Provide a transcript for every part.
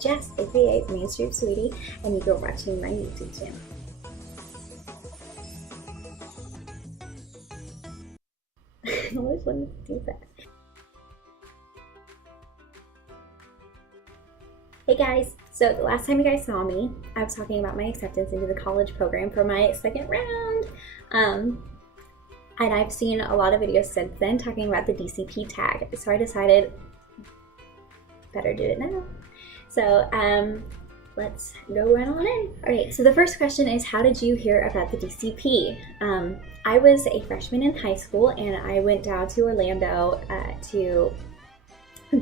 Jess, aka Main Street Sweetie, and you're watching my YouTube channel. I always wanted to do that. Hey guys, so the last time you guys saw me, I was talking about my acceptance into the college program for my second round. And I've seen a lot of videos since then talking about the DCP tag, so I decided better do it now. So let's go right on in. Okay, so the first question is, how did you hear about the DCP? I was a freshman in high school and I went down to Orlando to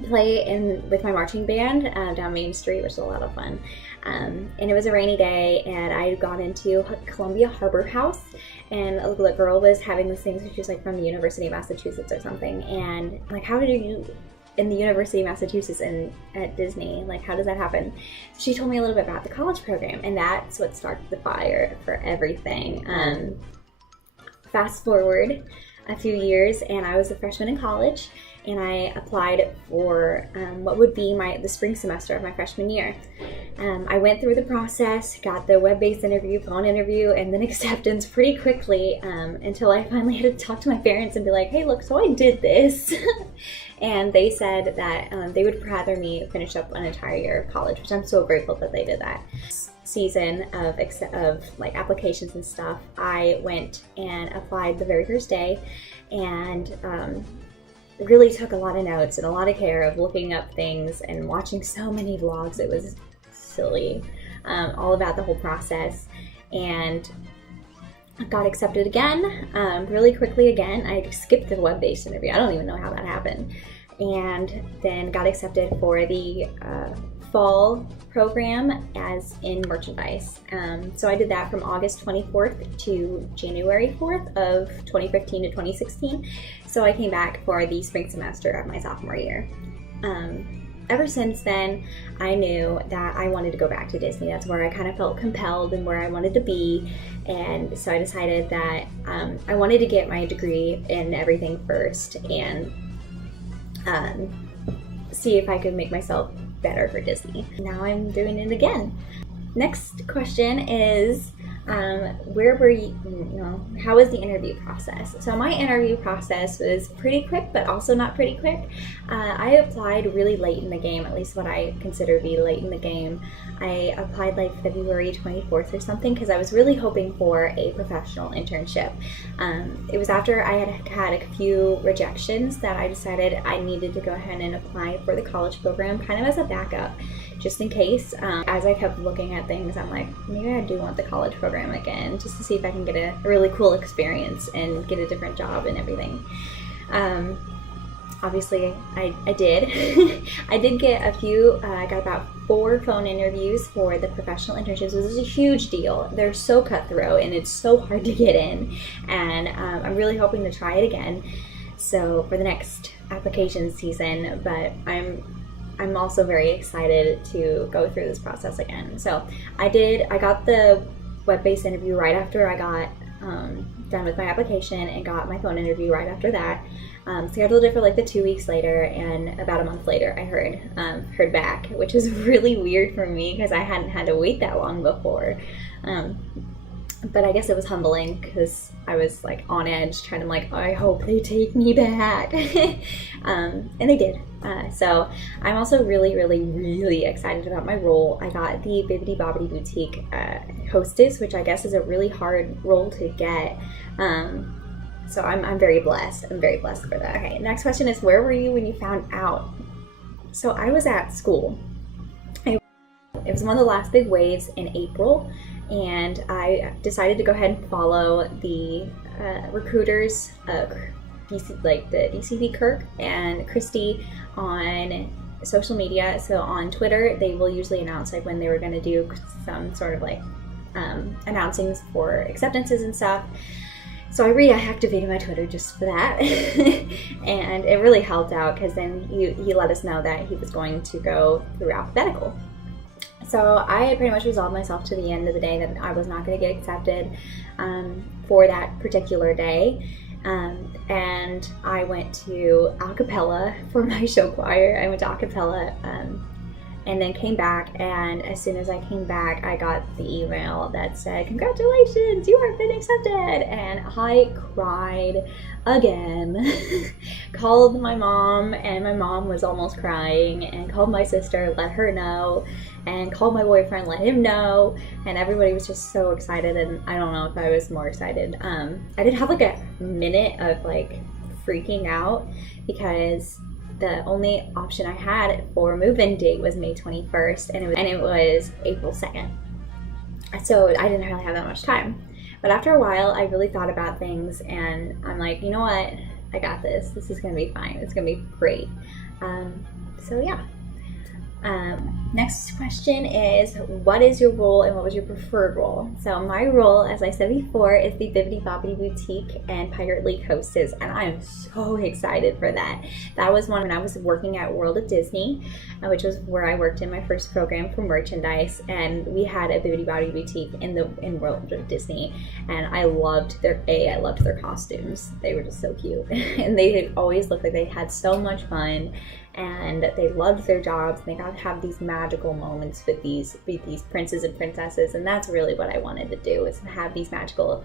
play with my marching band down Main Street, which was a lot of fun. And it was a rainy day, and I had gone into Columbia Harbor House, and a little girl was having this thing. So she was like from the University of Massachusetts or something, and I'm like, how did you in the University of Massachusetts and at Disney? Like, how does that happen? She told me a little bit about the college program, and that's what started the fire for everything. Fast forward a few years, and I was a freshman in college, and I applied for what would be the spring semester of my freshman year. I went through the process, got the web-based interview, phone interview, and then acceptance pretty quickly until I finally had to talk to my parents and be like, hey, look, so I did this. And they said that they would rather me finish up an entire year of college, which I'm so grateful that they did that. Season of like applications and stuff, I went and applied the very first day, and really took a lot of notes and a lot of care of looking up things and watching so many vlogs. It was silly, all about the whole process, and I got accepted again really quickly again. I skipped the web-based interview. I don't even know how that happened. And then got accepted for the fall program as in merchandise. So I did that from August 24th to January 4th of 2015 to 2016. So I came back for the spring semester of my sophomore year. Ever since then, I knew that I wanted to go back to Disney. That's where I kind of felt compelled and where I wanted to be. And so I decided that I wanted to get my degree in everything first and see if I could make myself better for Disney. Now I'm doing it again. Next question is, where were you, how was the interview process? So my interview process was pretty quick, but also not pretty quick. I applied really late in the game, at least what I consider to be late in the game. I applied like February 24th or something, because I was really hoping for a professional internship. It was after I had a few rejections that I decided I needed to go ahead and apply for the college program, kind of as a backup, just in case. As I kept looking at things, I'm like, maybe I do want the college program again, just to see if I can get a really cool experience and get a different job and everything. Obviously, I did. I did get a few, I got about 4 phone interviews for the professional internships. This is a huge deal. They're so cutthroat and it's so hard to get in. And I'm really hoping to try it again. So for the next application season, but I'm also very excited to go through this process again. So I got the web-based interview right after I got done with my application, and got my phone interview right after that. Scheduled it for like the 2 weeks later, and about a month later I heard back, which was really weird for me because I hadn't had to wait that long before. But I guess it was humbling because I was like on edge, trying to like, I hope they take me back. And they did. So I'm also really, really, really excited about my role. I got the Bibbidi Bobbidi Boutique hostess, which I guess is a really hard role to get. So I'm very blessed. I'm very blessed for that. Okay, next question is, where were you when you found out? So I was at school. It was one of the last big waves in April, and I decided to go ahead and follow the recruiters, the DCP Kirk and Christy on social media. So on Twitter, they will usually announce like when they were going to do some sort of like announcings for acceptances and stuff. So I reactivated my Twitter just for that. And it really helped out because then he let us know that he was going to go through alphabetical. So I pretty much resolved myself to the end of the day that I was not going to get accepted for that particular day. And I went to a cappella for my show choir. I went to a cappella and then came back, and as soon as I came back, I got the email that said, congratulations, you have been accepted, and I cried again. Called my mom, and my mom was almost crying, and called my sister, let her know, and called my boyfriend, let him know, and everybody was just so excited, and I don't know if I was more excited. I did have like a minute of like freaking out because the only option I had for move-in date was May 21st, and it was April 2nd. So I didn't really have that much time. But after a while, I really thought about things, and I'm like, you know what? I got this. This is gonna be fine. It's gonna be great. So yeah. Next question is, what is your role and what was your preferred role? So my role, as I said before, is the Bibbidi Bobbidi Boutique and Pirate League hostess, and I am so excited for that. That was one when I was working at World of Disney, which was where I worked in my first program for merchandise, and we had a Bibbidi Bobbidi Boutique in World of Disney, and I loved their costumes. They were just so cute, and they always looked like they had so much fun, and they loved their jobs, and they got to have these magical moments with these princes and princesses, and that's really what I wanted to do, is to have these magical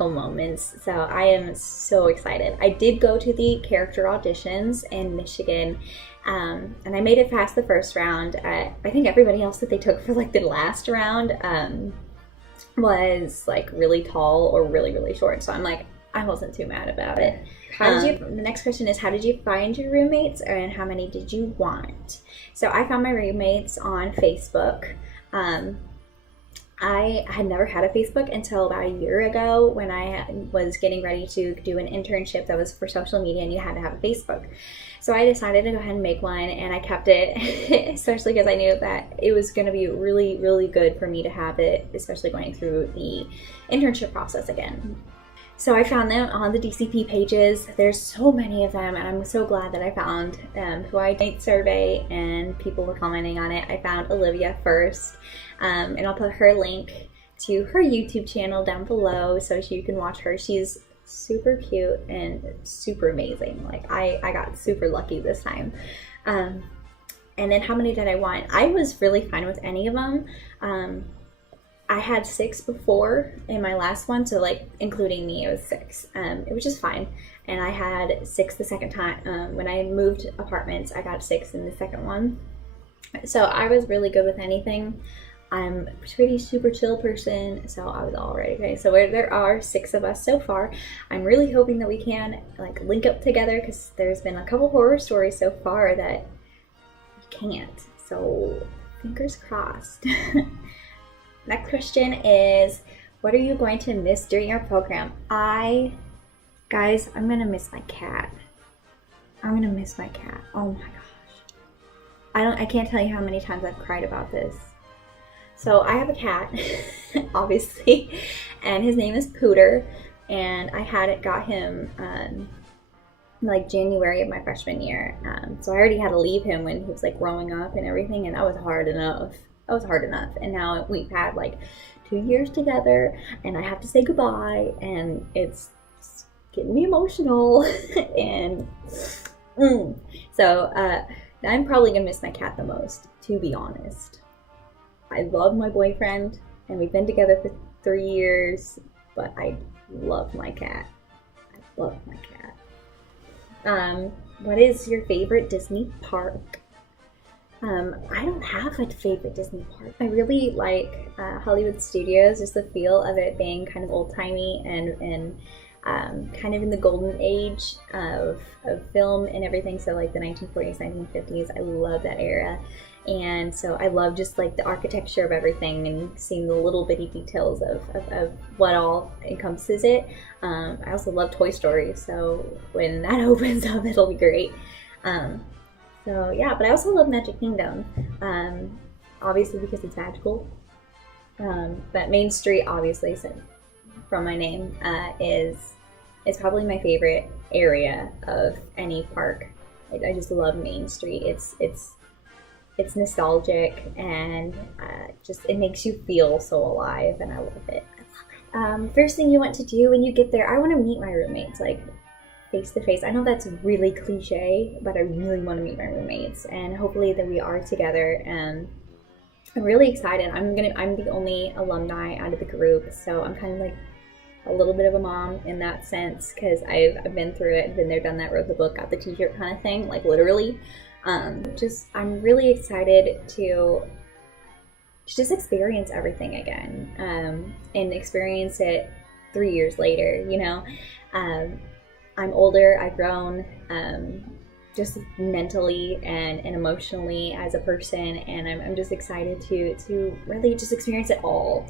moments. So I am so excited. I did go to the character auditions in Michigan, and I made it past the first round. I think everybody else that they took for like the last round was like really tall or really, really short, so I'm like, I wasn't too mad about it. The next question is, how did you find your roommates, and how many did you want? So I found my roommates on Facebook. I had never had a Facebook until about a year ago, when I was getting ready to do an internship that was for social media, and you had to have a Facebook. So I decided to go ahead and make one, and I kept it, especially because I knew that it was going to be really, really good for me to have it, especially going through the internship process again. So I found them on the DCP pages. There's so many of them, and I'm so glad that I found who I date survey, and people were commenting on it. I found Olivia first, and I'll put her link to her YouTube channel down below so you can watch her. She's super cute and super amazing. Like I got super lucky this time. And then how many did I want? I was really fine with any of them. I had 6 before in my last one, so like including me, it was 6. It was just fine. And I had 6 the second time. When I moved apartments, I got 6 in the second one. So I was really good with anything. I'm a pretty super chill person, so I was all right. Okay, so there are 6 of us so far. I'm really hoping that we can like link up together, because there's been a couple horror stories so far that we can't. So fingers crossed. Next question is, what are you going to miss during our program? Guys, I'm gonna miss my cat. I'm gonna miss my cat. Oh my gosh. I can't tell you how many times I've cried about this. So I have a cat, obviously, and his name is Pooter, and I got him like January of my freshman year. So I already had to leave him when he was like growing up and everything, and that was hard enough. And now we've had like 2 years together, and I have to say goodbye, and it's getting me emotional. And so I'm probably gonna miss my cat the most, to be honest. I love my boyfriend, and we've been together for 3 years, but I love my cat. I love my cat. What is your favorite Disney park? I don't have a favorite Disney park. I really like Hollywood Studios, just the feel of it being kind of old-timey and kind of in the golden age of film and everything. So like the 1940s, 1950s, I love that era. And so I love just like the architecture of everything and seeing the little bitty details of what all encompasses it. I also love Toy Story, so when that opens up, it'll be great. So yeah, but I also love Magic Kingdom, obviously because it's magical. But Main Street, obviously, from my name, is probably my favorite area of any park. I just love Main Street. It's nostalgic, and just it makes you feel so alive, and I love it. First thing you want to do when you get there, I want to meet my roommates. Like, face to face. I know that's really cliche, but I really want to meet my roommates, and hopefully that we are together. I'm really excited. I'm the only alumni out of the group, so I'm kind of like a little bit of a mom in that sense, because I've been through it, been there, done that, wrote the book, got the t-shirt kind of thing, like literally. I'm really excited to just experience everything again, and experience it 3 years later, you know. I'm older, I've grown, just mentally and emotionally as a person, and I'm just excited to really just experience it all.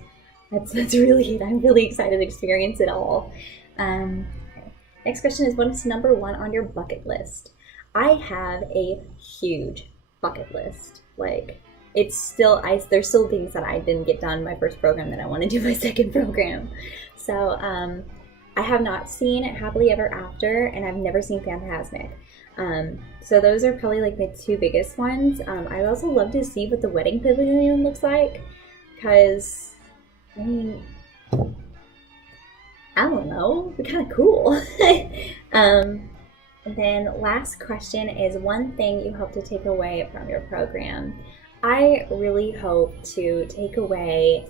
That's really it. I'm really excited to experience it all. Next question is, what's number one on your bucket list? I have a huge bucket list. Like, it's still, there's still things that I didn't get done my first program that I want to do my second program. So I have not seen Happily Ever After, and I've never seen Fantasmic. So those are probably like the two biggest ones. I'd also love to see what the wedding pavilion looks like, because I mean, I don't know, it'd be kind of cool. And then last question is, one thing you hope to take away from your program. I really hope to take away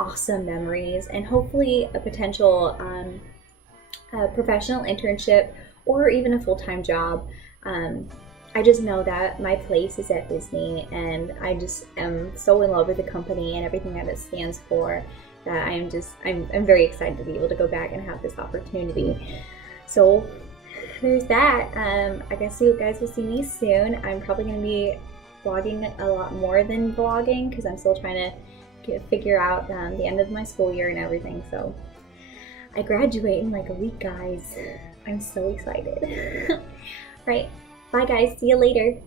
awesome memories, and hopefully a potential professional internship or even a full-time job. I just know that my place is at Disney, and I just am so in love with the company and everything that it stands for, that I'm very excited to be able to go back and have this opportunity. So there's that. I guess you guys will see me soon. I'm probably going to be vlogging a lot more than vlogging, because I'm still trying to figure out the end of my school year and everything. So I graduate in like a week, guys. I'm so excited. Right. Bye guys. See you later.